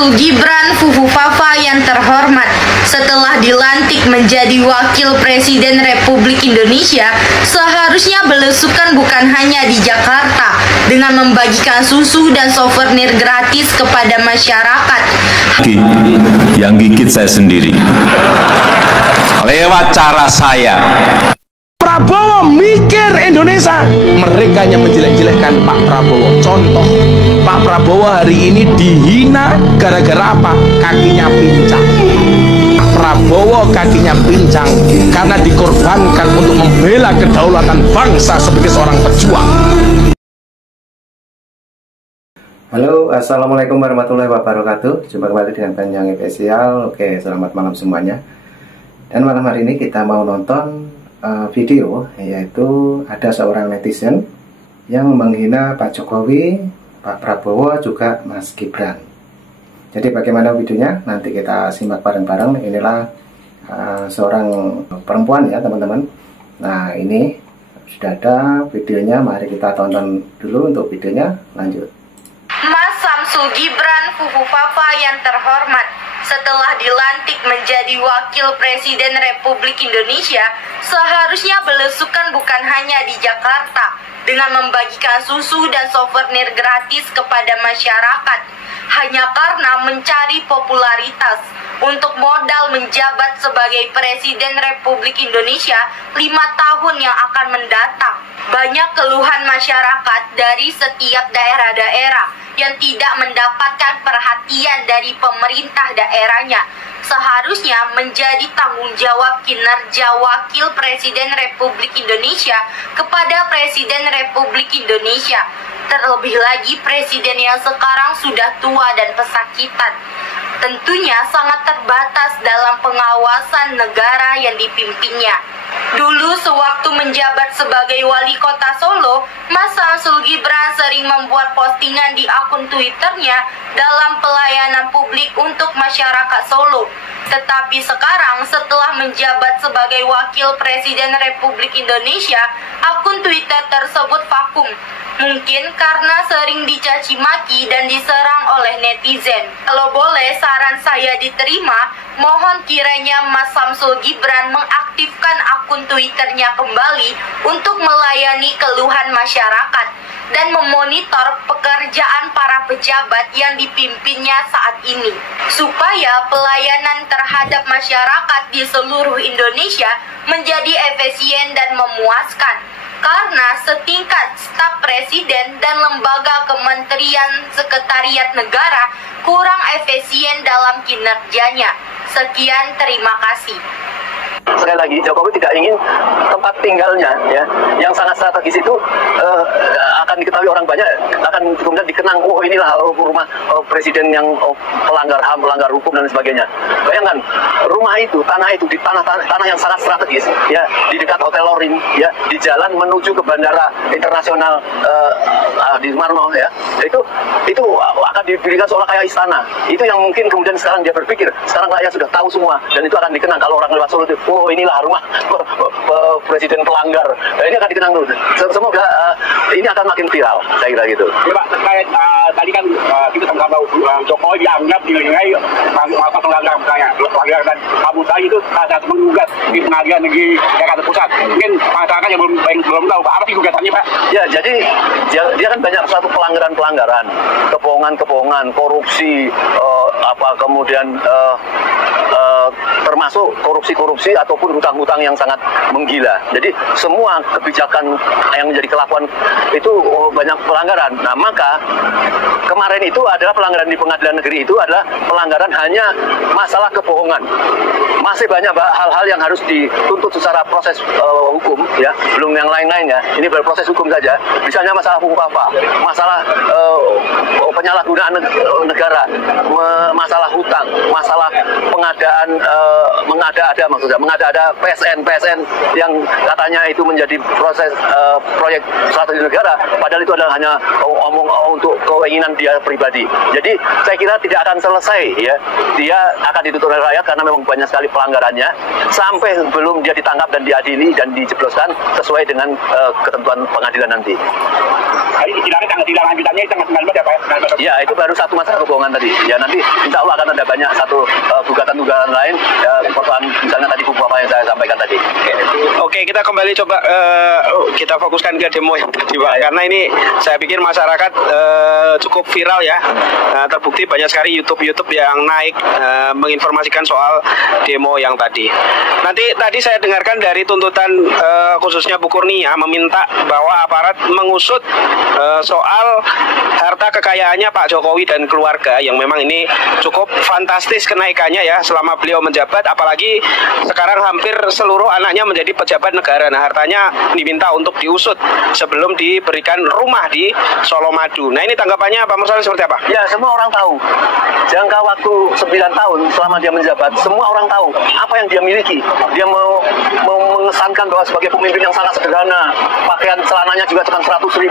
Samsul Gibran Fufufafa yang terhormat, setelah dilantik menjadi Wakil Presiden Republik Indonesia, seharusnya belusukan bukan hanya di Jakarta dengan membagikan susu dan souvenir gratis kepada masyarakat. Yang gigit saya sendiri lewat cara saya. Prabowo mikir Indonesia, mereka yang menjelek-jelekkan Pak Prabowo. Contoh, Pak Prabowo hari ini dihina gara-gara apa? Kakinya pincang. Pak Prabowo kakinya pincang karena dikorbankan untuk membela kedaulatan bangsa sebagai seorang pejuang. Halo, assalamualaikum warahmatullahi wabarakatuh. Jumpa kembali dengan Panjang Spesial. Oke, selamat malam semuanya. Dan malam hari ini kita mau nonton video, yaitu ada seorang netizen yang menghina Pak Jokowi, Pak Prabowo, juga Mas Gibran. Jadi bagaimana videonya? Nanti kita simak bareng-bareng. Inilah seorang perempuan ya teman-teman. Nah, ini sudah ada videonya. Mari kita tonton dulu untuk videonya. Lanjut. Mas Samsul Gibran Fufufafa yang terhormat, setelah dilantik menjadi Wakil Presiden Republik Indonesia, seharusnya belusukan bukan hanya di Jakarta dengan membagikan susu dan souvenir gratis kepada masyarakat, hanya karena mencari popularitas untuk modal menjabat sebagai Presiden Republik Indonesia 5 tahun yang akan mendatang. Banyak keluhan masyarakat dari setiap daerah-daerah yang tidak mendapatkan perhatian dari pemerintah daerahnya. Seharusnya menjadi tanggung jawab kinerja Wakil Presiden Republik Indonesia kepada Presiden Republik Indonesia. Terlebih lagi presiden yang sekarang sudah tua dan pesakitan. Tentunya sangat terbatas dalam pengawasan negara yang dipimpinnya. Dulu sewaktu menjabat sebagai wali kota Solo, Mas Samsul Gibran sering membuat postingan di akun Twitternya dalam pelayanan publik untuk masyarakat Solo. Tetapi sekarang setelah menjabat sebagai Wakil Presiden Republik Indonesia, akun Twitter tersebut vakum. Mungkin karena sering dicaci maki dan diserang oleh netizen. Kalau boleh saran saya diterima, mohon kiranya Mas Samsul Gibran mengaktifkan akun Twitternya kembali untuk melayani keluhan masyarakat dan memonitor pekerjaan para pejabat yang dipimpinnya saat ini, supaya pelayanan terhadap masyarakat di seluruh Indonesia menjadi efisien dan memuaskan. Karena setingkat staf presiden dan lembaga kementerian sekretariat negara kurang efisien dalam kinerjanya. Sekian, terima kasih. Sekali lagi, Jokowi tidak ingin tempat tinggalnya ya yang sangat strategis itu akan diketahui orang banyak, akan kemudian dikenang, oh inilah rumah presiden yang pelanggar HAM, pelanggar hukum dan sebagainya. Bayangkan, rumah itu, tanah itu di tanah yang sangat strategis ya, di dekat Hotel Lorin ya, di jalan menuju ke Bandara Internasional di Marno ya. Itu akan diberikan seolah kayak istana. Itu yang mungkin kemudian sekarang dia berpikir, sekarang rakyat sudah tahu semua dan itu akan dikenang kalau orang lewat Solo itu, oh inilah rumah presiden pelanggar. Nah, ini akan dikenang dulu. Semoga ini akan makin viral, saya kira gitu. Ya Pak, terkait tadi kan kita sama-sama Jokowi dianggap dinilai pelanggar misalnya, pelanggar dan Abu Thayyib itu ada menggugat di Pengadilan Negeri Jakarta Pusat. Mungkin masyarakat yang belum tahu Pak, apa sih gugatannya Pak? Ya, jadi dia kan banyak suatu pelanggaran, kebohongan, korupsi, kemudian termasuk korupsi ataupun hutang-hutang yang sangat menggila. Jadi semua kebijakan yang menjadi kelakuan itu banyak pelanggaran. Nah, maka kemarin itu adalah pelanggaran di pengadilan negeri itu adalah pelanggaran hanya masalah kebohongan. Masih banyak hal-hal yang harus dituntut secara proses hukum ya, belum yang lain-lainnya. Ini berproses hukum saja. Misalnya masalah Fufufafa, masalah penyalahgunaan negara, masalah hutang, masalah pengadaan mengada-ada PSN yang katanya itu menjadi proses proyek strategi negara, padahal itu adalah hanya omong untuk keinginan dia pribadi. Jadi saya kira tidak akan selesai ya, dia akan dituntut oleh rakyat karena memang banyak sekali pelanggarannya sampai belum dia ditangkap dan diadili dan dijebloskan sesuai dengan ketentuan pengadilan nanti. Tindak lanjutannya itu tanggal 19 ya Pak? Ya, itu baru satu masalah kebohongan tadi. Ya, nanti insya Allah akan ada banyak satu gugatan-gugatan lain, ya, persoalan misalnya tadi buku apa yang saya sampaikan tadi. Oke, kita kembali coba kita fokuskan ke demo yang tadi Pak, karena ini saya pikir masyarakat cukup viral ya. Terbukti banyak sekali YouTube yang naik menginformasikan soal demo yang tadi. Nanti tadi saya dengarkan dari tuntutan khususnya Bu Kurnia meminta bahwa aparat mengusut soal harta kekayaannya Pak Jokowi dan keluarga yang memang ini cukup fantastis kenaikannya ya selama beliau menjabat, apalagi sekarang hampir seluruh anaknya menjadi pejabat negara. Nah, hartanya diminta untuk diusut sebelum diberikan rumah di Solomadu. Nah, ini tanggapannya Pak Mursali seperti apa? Ya, semua orang tahu. Jangka waktu 9 tahun selama dia menjabat, semua orang tahu apa yang dia miliki. Dia mau mengesankan bahwa sebagai pemimpin yang sangat sederhana, pakaian celananya juga cuma 100.000,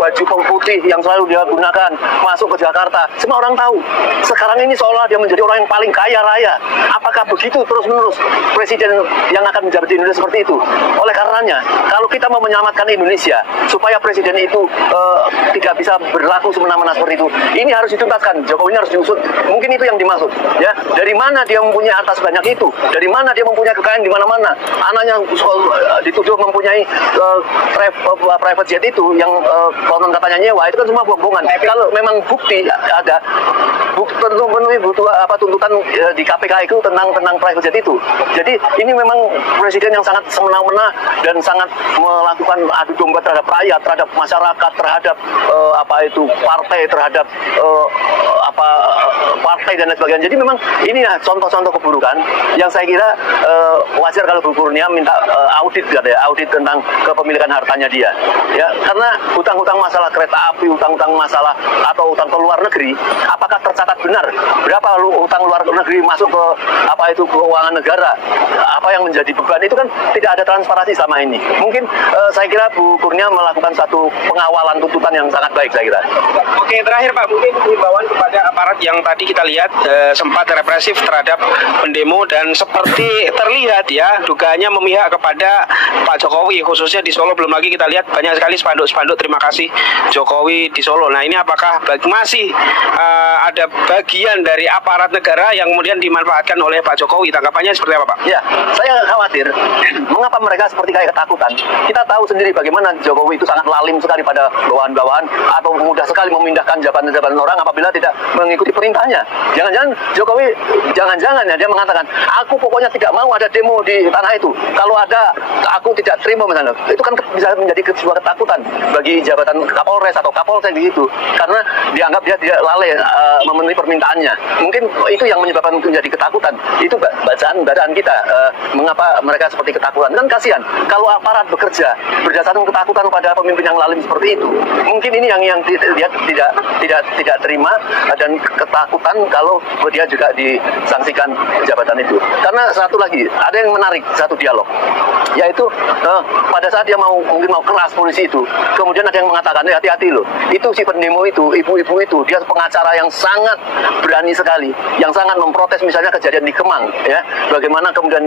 baju putih yang selalu dia gunakan, masuk ke Jakarta. Semua orang tahu. Sekarang ini seolah dia menjadi orang yang paling kaya raya. Apakah begitu terus-menerus presiden yang akan menjabat di Indonesia seperti itu? Oleh karenanya, kalau kita mau menyelamatkan Indonesia, supaya presiden itu tidak bisa berlaku semena-mena seperti itu, ini harus dituntaskan. Jokowi ini harus diusut. Mungkin itu yang dimaksud. Ya, dari mana dia mempunyai harta sebanyak itu? Dari mana dia mempunyai kekayaan di mana-mana? Anaknya dituduh mempunyai private jet itu yang konon katanya nyewa, itu kan semua bohongan. Kalau memang bukti ada, memenuhi tuntutan di KPK itu tentang private jet itu. Jadi ini memang presiden yang sangat semena-mena dan sangat melakukan adu domba terhadap rakyat, terhadap masyarakat, terhadap partai, terhadap partai dan lain sebagainya. Jadi memang ini ya contoh-contoh keburukan yang saya kira wajar kalau Bu Kurnia minta audit tentang kepemilikan hartanya dia. Ya, karena hutang-hutang masalah kereta api, hutang-hutang masalah atau hutang ke luar negeri, apakah tercatat benar berapa hutang luar negeri masuk ke keuangan negara? Apa yang menjadi beban itu kan tidak ada transparansi selama ini. Mungkin saya kira Bu Kurnia melakukan satu pengawalan tuntutan yang sangat baik, saya kira. Oke, terakhir Pak, mungkin himbauan kepada aparat yang tadi kita lihat sempat represif terhadap pendemo dan seperti terlihat ya dugaannya memihak kepada Pak Jokowi, khususnya di Solo. Belum lagi kita lihat banyak sekali spanduk-spanduk terima kasih Jokowi di Solo. Nah, ini apakah masih ada bagian dari aparat negara yang kemudian dimanfaatkan oleh Pak Jokowi? Tanggapannya seperti apa Pak? Ya, saya khawatir mengapa mereka seperti kayak ketakutan. Kita tahu sendiri bagaimana Jokowi itu sangat lalim sekali pada bawahan-bawahan atau mudah sekali memindahkan jabatan-jabatan orang apabila tidak mengikuti perintahnya. Jangan-jangan Jokowi, ya dia mengatakan, aku pokoknya tidak mau ada demo di tanah itu. Kalau ada, aku tidak terima misalnya. Itu kan bisa menjadi sebuah ketakutan bagi jabatan Kapolres atau Kapolsek di situ, karena dianggap dia tidak lalai memenuhi permintaannya. Mungkin itu yang menyebabkan menjadi ketakutan. Itu bacaan kita. Mengapa mereka seperti ketakutan? Kan kasihan kalau aparat bekerja berdasarkan ketakutan pada pemimpin yang lalim seperti itu. Mungkin ini yang dia tidak terima dan ketakutan kalau dia juga disangsikan jabatan itu. Karena satu lagi, ada yang menarik satu dialog, yaitu pada saat dia mungkin mau keras polisi itu, kemudian ada yang mengatakan, hati-hati loh, itu si pendemo itu, ibu-ibu itu, dia pengacara yang sangat berani sekali, yang sangat memprotes misalnya kejadian di Kemang, ya, bagaimana kemudian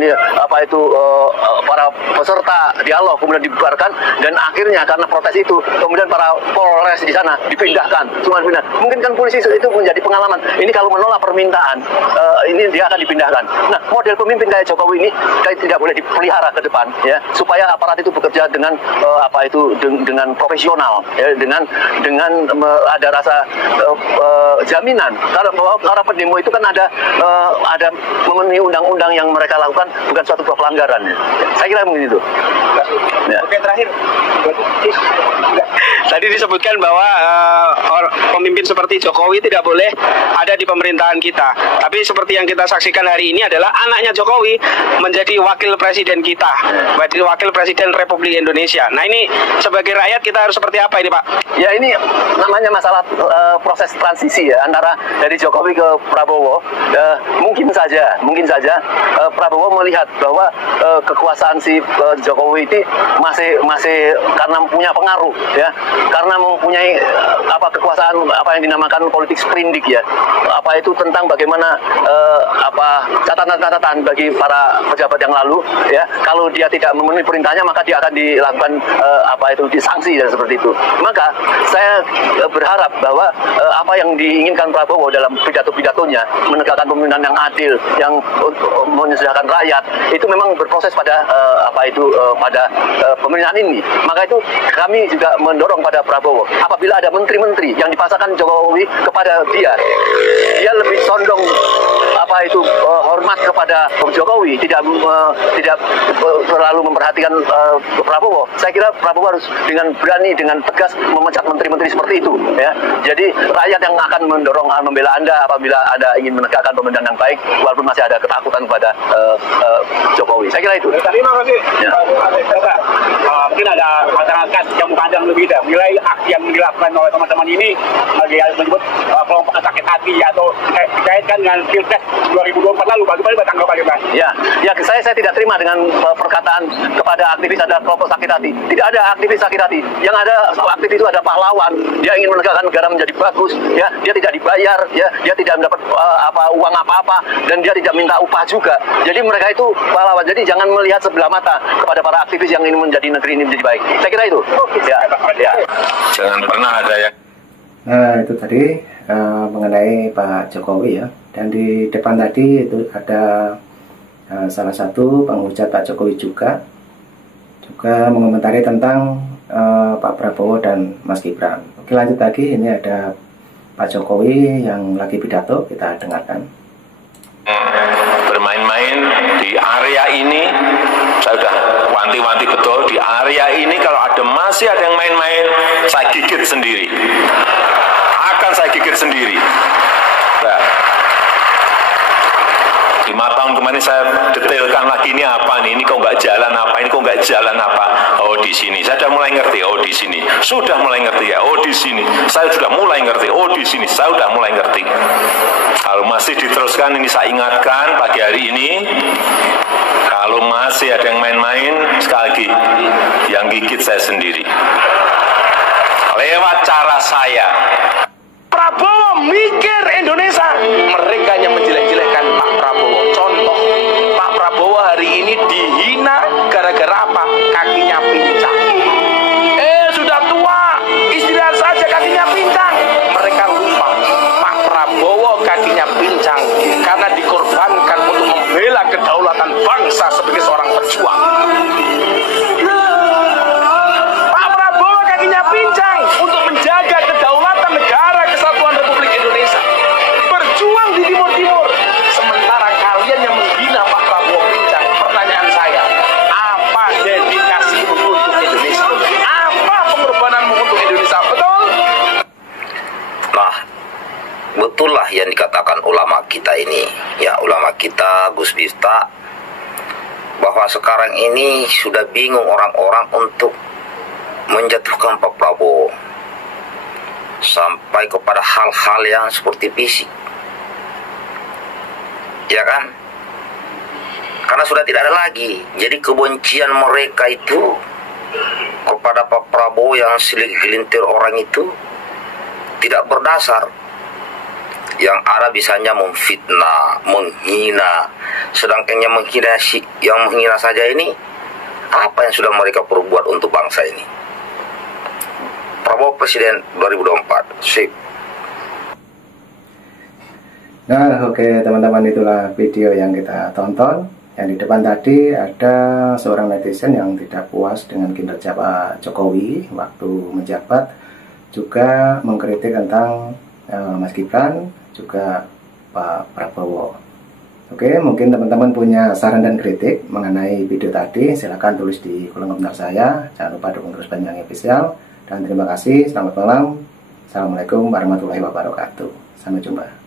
para peserta dialog kemudian dibubarkan dan akhirnya karena protes itu kemudian para Polres di sana dipindahkan, mungkin kan polisi itu menjadi pengalaman. Ini kalau menolak permintaan, ini dia akan dipindahkan. Nah, model pemimpin kayak Jokowi ini tidak boleh dipelihara ke depan, ya, supaya aparat itu bekerja dengan dengan profesional, ya, dengan ada rasa jaminan. Kalau para pendemo itu kan ada memenuhi undang-undang yang mereka lakukan bukan suatu pelanggaran. Ya. Saya kira begitu. Ya. Oke, terakhir. Tadi disebutkan bahwa pemimpin seperti Jokowi tidak boleh ada di pemerintahan kita. Tapi seperti yang kita saksikan hari ini adalah anaknya Jokowi menjadi wakil presiden kita, menjadi wakil presiden Republik Indonesia. Nah ini sebagai rakyat kita harus seperti apa ini Pak? Ya ini namanya masalah proses transisi ya antara dari Jokowi ke Prabowo. Mungkin saja Prabowo melihat bahwa kekuasaan si Jokowi itu masih karena punya pengaruh ya, karena mempunyai kekuasaan yang dinamakan politik sprindik ya, itu tentang bagaimana catatan-catatan bagi para pejabat yang lalu ya, kalau dia tidak memenuhi perintahnya maka dia akan dilakukan disanksi dan seperti itu. Maka saya berharap bahwa apa yang diinginkan Prabowo dalam pidato-pidatonya, menegakkan pemerintahan yang adil, yang menyejahterakan rakyat, itu memang berproses pada pada pemerintahan ini. Maka itu kami juga mendorong pada Prabowo, apabila ada menteri-menteri yang dipasangkan Jokowi kepada dia lebih condong hormat kepada Jokowi, tidak terlalu memperhatikan Prabowo. Saya kira Prabowo harus dengan berani, dengan tegas memecat menteri-menteri seperti itu ya. Jadi rakyat yang akan mendorong membela Anda apabila Anda ingin menegakkan pemerintahan yang baik walaupun masih ada ketakutan kepada Jokowi. Saya kira itu. Terima kasih. Ya. Mungkin ada masyarakat yang pandang lebih dah menilai aksi yang dilakukan oleh teman-teman ini menyebut kelompok sakit hati atau dikaitkan dengan Pilpres 2024 lalu. Bagaimana tanggapan Pak? Ya, saya tidak terima dengan perkataan kepada aktivis ada kelompok sakit hati. Tidak ada aktivis sakit hati. Yang ada aktivis itu ada pahlawan. Dia ingin menegakkan negara menjadi bagus. Ya, dia tidak dibayar. Ya, dia tidak mendapat uang apa-apa dan dia tidak minta upah juga. Jadi mereka itu pahlawan. Jadi jangan melihat sebelah mata kepada para aktivis yang ingin menjadi negeri ini menjadi baik. Saya kira itu. Ya. Jangan pernah ada yang... Nah itu tadi mengenai Pak Jokowi ya. Dan di depan tadi itu ada salah satu penghujat Pak Jokowi juga mengomentari tentang Pak Prabowo dan Mas Gibran. Oke, lanjut lagi, ini ada Pak Jokowi yang lagi pidato, kita dengarkan. Bermain-main di area ini, saya sudah wanti-wanti betul, di area ini kalau masih ada yang main-main, saya gigit sendiri. Akan saya gigit sendiri. Nah, 5 tahun kemarin saya detailkan lagi ini apa nih, ini kok nggak jalan apa, ini kok nggak jalan apa. Oh di sini, saya sudah mulai ngerti. Oh di sini, sudah mulai ngerti ya. Oh di sini, saya sudah mulai ngerti. Oh di sini, saya sudah mulai ngerti. Kalau masih diteruskan, ini saya ingatkan pagi hari ini, kalau masih ada yang main-main, sekali lagi, yang gigit saya sendiri. Lewat cara saya. Prabowo mikir Indonesia, mereka yang menjelek-jelekkan Pak Prabowo. Contoh, Pak Prabowo hari ini dihina gara-gara apa? Kakinya pincang. Sudah tua, istirahat saja, kakinya pincang. Mereka lupa Pak Prabowo kakinya pincang karena dikorbankan untuk membela kedaulatan bangsa sebagai seorang pejuang. Pak Prabowo kakinya pincang untuk menjaga kedaulatan negara kesatuan Republik Indonesia, berjuang di Timur-Timur. Sementara kalian yang menghina Pak Prabowo pincang. Pertanyaan saya, apa dedikasimu untuk Indonesia? Apa pengorbananmu untuk Indonesia? Betul? Nah, betul lah yang dikatakan ulama kita ini, ya ulama kita Gus Miftah, bahwa sekarang ini sudah bingung orang-orang untuk menjatuhkan Pak Prabowo sampai kepada hal-hal yang seperti fisik, ya kan? Karena sudah tidak ada lagi. Jadi kebencian mereka itu kepada Pak Prabowo yang segelintir orang itu tidak berdasar. Yang ada bisanya memfitnah, menghina. Sedangkan yang menghina saja ini, apa yang sudah mereka perbuat untuk bangsa ini? Prabowo Presiden 2024. Sip. Nah oke teman-teman, itulah video yang kita tonton. Yang di depan tadi ada seorang netizen yang tidak puas dengan kinerja Pak Jokowi waktu menjabat, juga mengkritik tentang Mas Gibran, juga Pak Prabowo. Oke, mungkin teman-teman punya saran dan kritik mengenai video tadi, silahkan tulis di kolom komentar saya. Jangan lupa dukung terus Panjang Official. Dan terima kasih, selamat malam. Assalamualaikum warahmatullahi wabarakatuh. Sampai jumpa.